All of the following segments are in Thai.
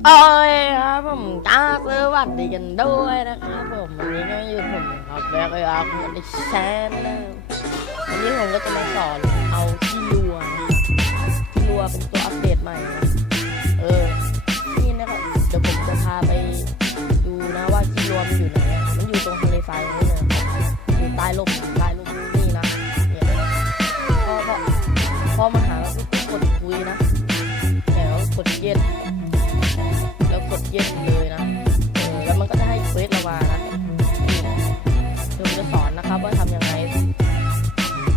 โอ้ยครับผมจ้าสวัสดีกันด้วยนะครับผมวันนี้ก็อยู่ผมครับแบกไออาร์คุณดิแชนเนอร์วันนี้ผมก็จะมาสอนเอาขี้รัวนะขี้รัวเป็นตัวอัปเดตใหม่นะเออนี่นะครับเดี๋ยวผมจะพาไปดูนะว่าขี้รัวมันอยู่ไหนมันอยู่ตรงทะเลทรายนี้เลยนะอยู่ใต้ร่มใต้ร่มนี่นะเนี่ยพอพอพอมาหาแล้วก็กดคุยนะแล้วกดเย็น เย็นเลยนะเออแล้วมันก็จะให้เควสเรามานะนี่เดี๋ยวผมจะสอนนะครับว่าทำยังไง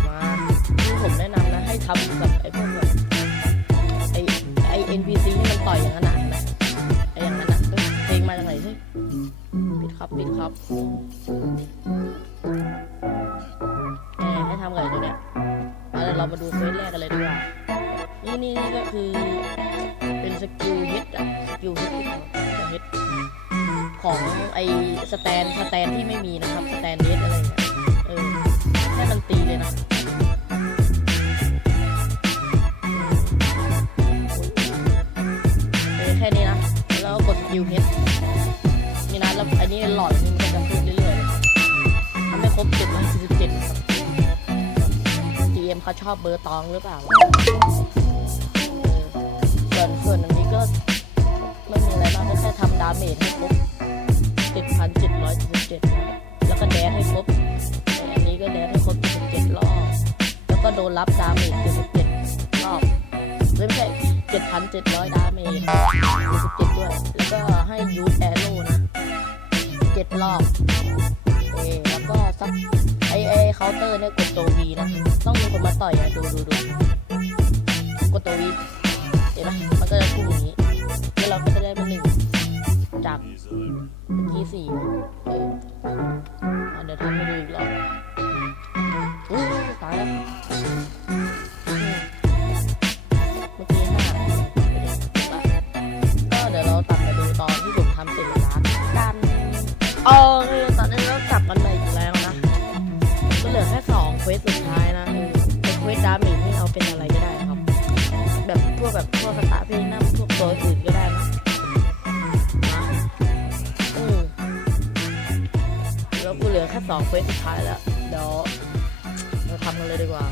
มาที่ผมแนะนำนะให้ทำกับไอ้พวกแบบไอ้ไอ้ NPC ที่มันต่อยอย่างนั้นนะเห็นไหมไอ้อย่างนั้นนะเฮ้ยเพลงมาจากไหนเฮ้ยปิดครับปิดครับแหมให้ทำกับไอ้ตัวเนี้ยเอาเดี๋ยวเรามาดูเควสแรกกันเลยดีกว่านี่นี่นี่ก็คือเป็นสกิลเฮดอะสกิลเฮดเฮ ดของไอสแตนสแตนที่ไม่มีนะครับสแตนเดสอะไรเงี้ยเออแค่มันตีเลยนะเออแค่นี้นะ แล้วกดสกิลเฮดนี่นะแล้วอันนี้หลอดมันจะขึ้นเรื่อยๆเลยทำให้ครบ747ครับ GM เขาชอบเบอร์ตองหรือเปล่าส่วนส่วน ไม่มีอะไรมากก็แค่ทำดาเมจให้ครบ7,777นะแล้วก็แดนให้ครบแต่อันนี้ก็แดนให้ครบ77รอบแล้วก็โดนรับดาเมจ77รอบไม่ใช่7,700 ดาเมจ77ด้วยแล้วก็ให้ยูทแอโร่นะ7รอบเอแล้วก็สักไอไอเคาน์เตอร์เนี่ยกดตัววีนะต้องมีคนมาต่อยอะดูดูดูกดตัววีเห็นไหมมันก็จะขึ้นอย่างนี้ แล้วเราก็จะได้เป็นหนึ่งจากเมื่อกี้สี่เออ สองเควสสุดท้ายแล้ว เดี๋ยวเราทำกันเลยดีกว่า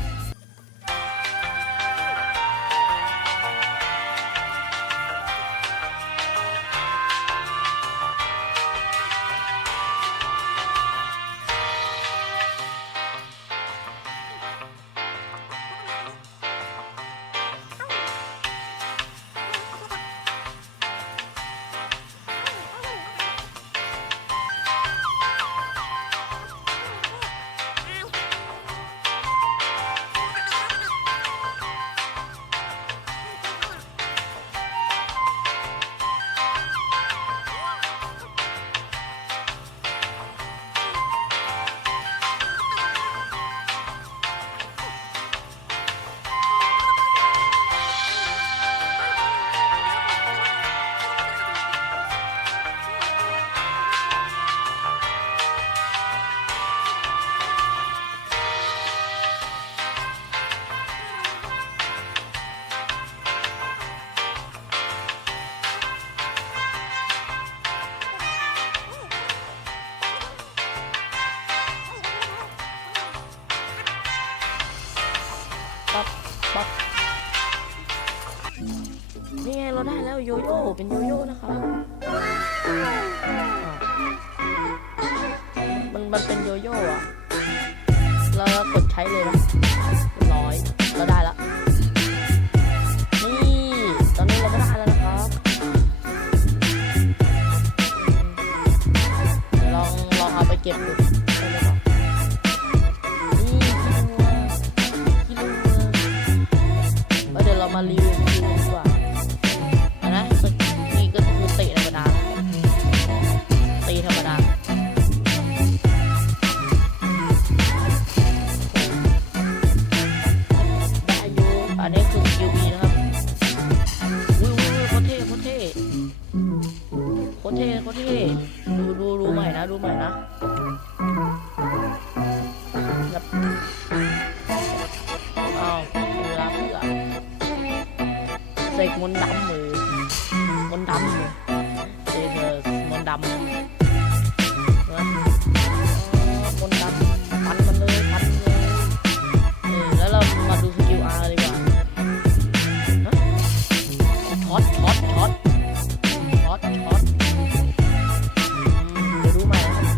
โยโย่เป็นโยโย่นะคะมันมันเป็นโยโย่อะแล้วเรากดใช้เลยนะ ลาเพื่อมนต์ดำมือมนต์ดำมนะมนต์ดำปันมันเลยปันเลยเออแล้วเรามาดูสกิลอาร์ดีกว่าฮะช็อตช็อตช็อตช็อตช็อตเดี๋ยวรู้ไหมนะ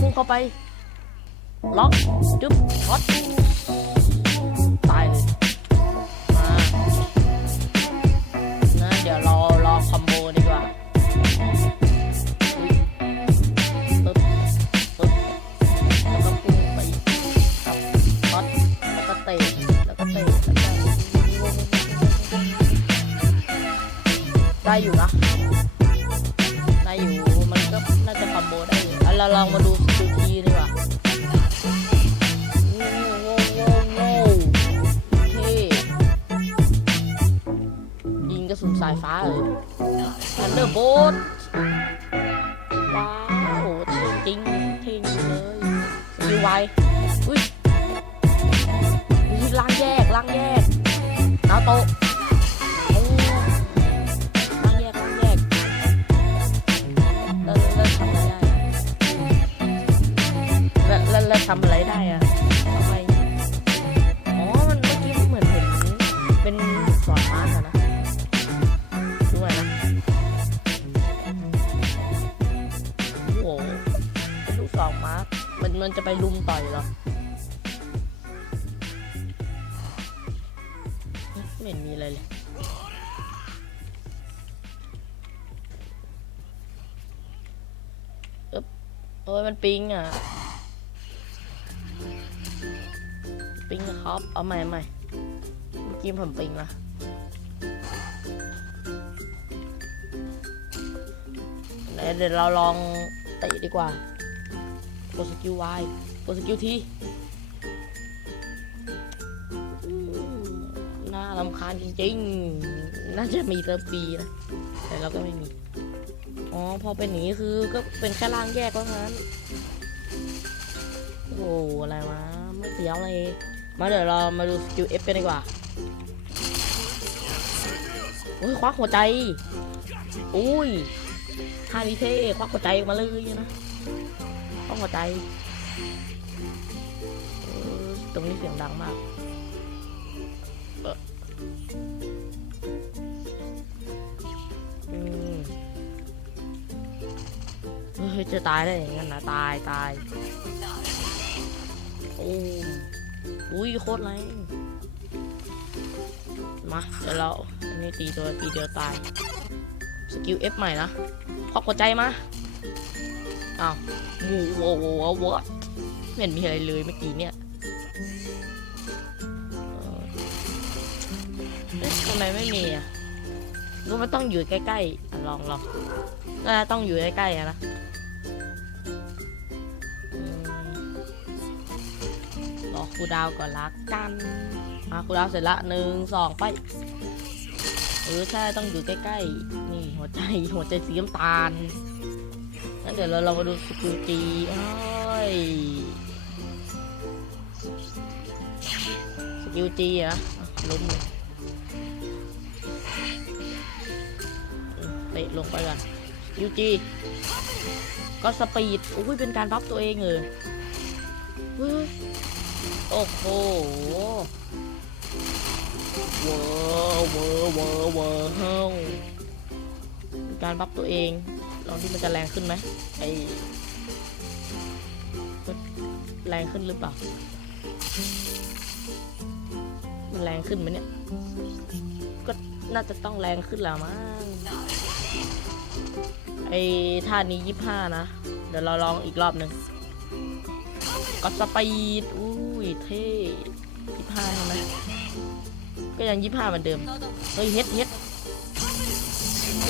พุ่งเข้าไปล็อกจึ๊บช็อต ได้อยู่ มันก็น่าจะคอมโบได้อยู่แล้วเราลองมาดูสกิลทีดีกว่าโง่โง่โง่เท่ยิงกระสุนสายฟ้าเลยทันเดอร์โบลว้าวเท่จริงเท่จริงเลยสกิลไวยอุ้ยล่างแยกล่างแยก ต่อยเหรอไม่เห็นมีอะไรเลยอึ๊บโอ้ยมันปิงอะ ปิงครับ เอาใหม่ใหม่เมื่อกี้ผมปิงละไหนเดี๋ยวเราลองเตะดีกว่ากดสกิล Y กดสกิลทีน่ารำคาญจริงๆ น่าจะมีเติมปีนะ แต่เราก็ไม่มี อ๋อ พอเป็นอย่างนี้คือก็เป็นแค่ร่างแยกว่างั้น โอ้อะไรวะ ไม่เสียวเลย มาเดี๋ยวเรามาดูสกิล F กันดีกว่า โอ้ยควักหัวใจ อุ้ยฮาริเท่ควักหัวใจมาเลยนะควักหัวใจ ตรงนี้เสียงดังมากเอออืมเฮ้ยจะตายได้อย่างนั้นนะตายตายโอ้อุ้ยโคตรแรงมาเดี๋ยวเราอันนี้ตีตัวตีเดียวตาย สกิล F ใหม่นะควักหัวใจมาอ้าวหมูโว้โว้โว้โว้ไม่เห็นมีอะไรเลยเมื่อกี้เนี่ย ไมไม่มีอะก็มันต้องอยู่ใกล้ๆอะลองลองน่าต้องอยู่ใกล้ๆอะนะรอครูดาวก่อนละกันอะครูดาวเสร็จละหนึ่งสองไปเออใช่ต้องอยู่ใกล้ๆนี่หัวใจหัวใจสีน้ำตาลงั้นเดี๋ยวเราลองมาดูสกิลจีเอ้ยสกิลจีอะอะล้มเลย ลงไปก่อนสกิลจีก็สปีดอุ้ยเป็นการบัฟตัวเองเลยโอ้โหเวอร์เวอร์เวอร์เวอร์เฮ้าการบัฟตัวเองลองที่มันจะแรงขึ้นไหมไอแรงขึ้นหรือเปล่า มันแรงขึ้นไหมเนี่ย ก็น่าจะต้องแรงขึ้นแล้วมั้ง ไอ้ท่านี้ยี่ห้านะ เดี๋ยวเราลองอีกรอบหนึ่งก็สปีดอุ้ยเท่ยี่ห้าใช่ไหมก็ยังยี่ห้าเหมือนเดิม เฮ้ยเฮ็ดเฮ็ด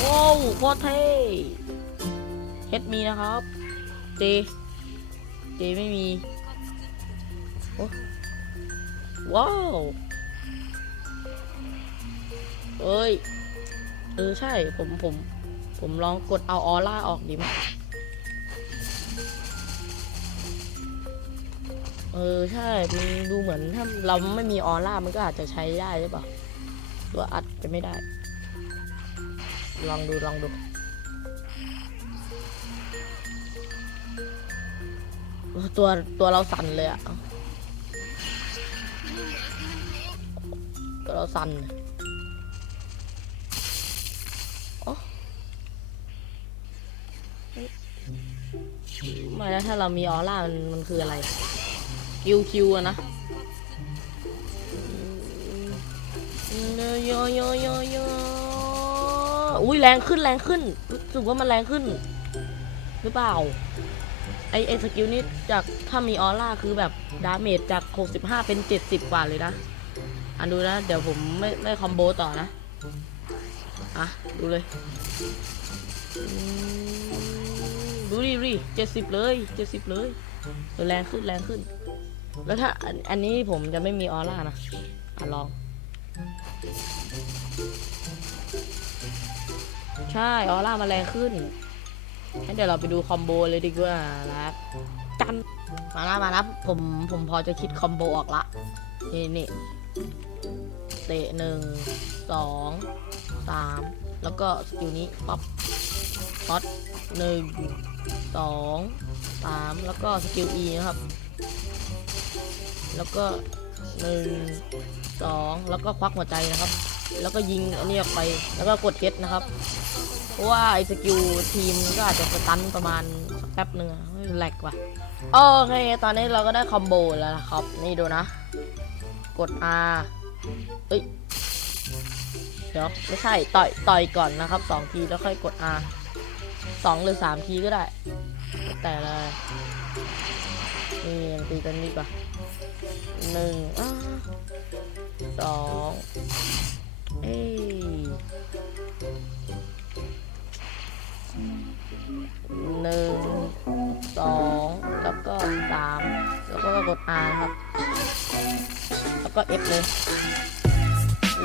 ว้าวโคตรเท่เฮ็ดมีนะครับเจเจไม่มีโอ้ว้าวเอ้ย เออ ใช่ ผม ผม ผมลองกดเอาออร่าออกดิมเออ ใช่ มันดูเหมือนถ้าเราไม่มีออร่า มันก็อาจจะใช้ได้ใช่ป่ะตัวอัดจะไม่ได้ ลองดู ลองดู ตัวตัวเราสั่นเลยอะตัวเราสั่นเลย แล้วถ้าเรามีออร่ามันมันคืออะไรคิวคิวอะนะโยโยโยโยอุ้ยแรงขึ้นแรงขึ้นรู้สึกว่ามันแรงขึ้น หรือเปล่า ไอไอสกิลนี้จากถ้ามีออร่าคือแบบดาเมจจาก 65 เป็น 70 กว่าเลยนะ อันดูนะ เดี๋ยวผมไม่ไม่คอมโบต่อนะ อะ ดูเลย ดูดิดิเจ็ดสิบเลยเจ็ดสิบเลยแรงขึ้นแรงขึ้น แล้วถ้าอันนี้ผมจะไม่มีออร่านะอะลอง ใช่ออร่ามาแรงขึ้นงั้นเดี๋ยวเราไปดูคอมโบเลยดีกว่าละกันมาละมาละผมผมพอจะคิดคอมโบออกละนี่นี่เตะหนึ่งสองสามแล้วก็สกิลนี้ป๊อ ปป๊อตหนึ่งสองสามแล้วก็สกิล E นะครับ แล้วก็หนึ่งสองแล้วก็ควักหัวใจนะครับ แล้วก็ยิงอันนี้ออกไป แล้วก็กดเฮดนะครับ เพราะว่าไอ้สกิลทีมก็อาจจะสตันประมาณสักแป๊บหนึ่งแหลกว่ะ โอเค ตอนนี้เราก็ได้คอมโบแล้วนะครับ นี่ดูนะ กด R เอ้ย เดี๋ยวไม่ใช่ต่อยต่อยก่อนนะครับสองทีแล้วค่อยกด R สองหรือสามทีก็ได้ แต่ละนี่ตีกันดีกว่าหนึ่งอ่าสองเอ้หนึ่งสองแล้วก็สามแล้วก็กด R ครับ แล้วก็ F เลย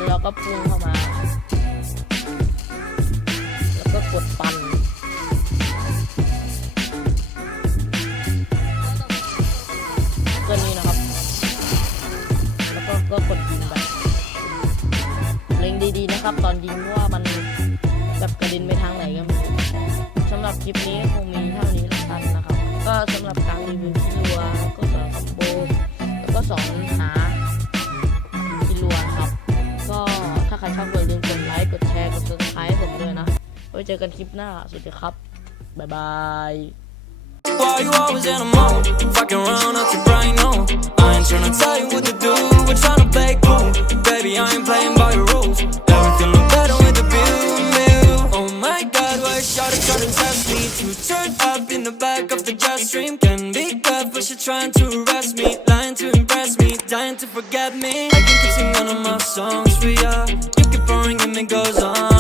แล้วก็พุ่งเข้ามา แล้วก็กดฟันก็นี้นะครับ แล้วก็ก็กดยิงไปเล็งดีๆนะครับ ตอนยิงเพราะว่ามันแบบกระด็นไปทางไหนก็ไม่รู้สำหรับคลิปนี้คงมีเท่านี้แล้วกันนะครับ ก็สำหรับการรีวิวคิรัวแล้วก็สอนคอมโบแล้วก็สอนหา ครชอบก็อย่าลืมกดไลค์กดแชร์กด subscribe ผมด้วยนะไว้เจอกันคลิปหน้าสวัสดีครับบ๊ายบาย Why you always in a mode? Fucking around up to bright no. I ain't tryna tell you what to do. We're tryna play cool. Baby, I ain't playing by your rules. Everything look better with the view. Oh my god, why shawty trying to test me? To turn up in the back of the jet stream. Can be good, but she trying to arrest me. Lying to impress me, dying to forget me. I can keep singing all of my songs for ya. You keep boring and it goes on.